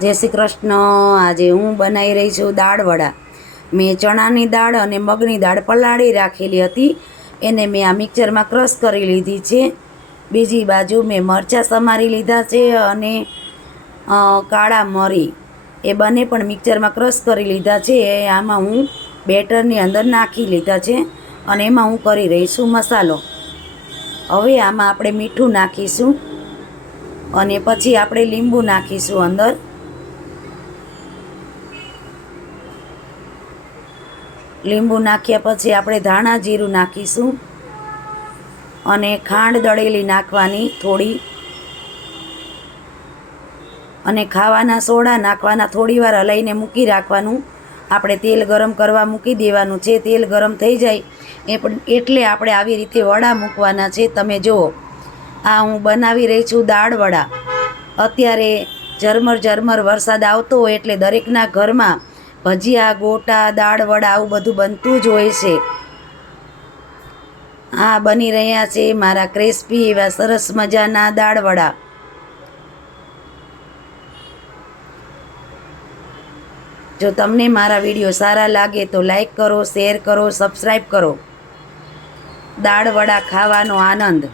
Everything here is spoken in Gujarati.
જય શ્રી કૃષ્ણ। આજે હું બનાવી રહી છું દાળ વડા। મેં ચણાની દાળ અને મગની દાળ પલાળી રાખેલી હતી, એને મેં આ મિક્સરમાં ક્રશ કરી લીધી છે। બીજી બાજુ મેં મરચાં સમારી લીધા છે અને કાળા મરી એ બંને પણ મિક્સરમાં ક્રશ કરી લીધા છે। એ આમાં હું બેટરની અંદર નાખી લીધા છે અને એમાં હું કરી રહી છું મસાલો। હવે આમાં આપણે મીઠું નાખીશું અને પછી આપણે લીંબુ નાખીશું અંદર। લીંબુ નાખ્યા પછી આપણે ધાણા જીરું નાખીશું અને ખાંડ દળેલી નાખવાની થોડી, અને ખાવાના સોડા નાખવાના। થોડી વાર હલાવીને મૂકી રાખવાનું। આપણે તેલ ગરમ કરવા મૂકી દેવાનું છે। તેલ ગરમ થઈ જાય એટલે આપણે આવી રીતે વડા મૂકવાના છે। તમે જુઓ, આ હું બનાવી રહી છું દાળ વડા। અત્યારે ઝરમર ઝરમર વરસાદ આવતો હોય એટલે દરેકના ઘરમાં ભજીયા, ગોટા, દાળ વડા આવું બધું બનતું જ હોય છે। આ બની રહ્યા છે મારા ક્રિસ્પી એવા સરસ મજાના દાળ વડા। જો તમને મારા વિડીયો સારા લાગે તો લાઈક કરો, શેર કરો, સબસ્ક્રાઈબ કરો। દાળ વડા ખાવાનો આનંદ।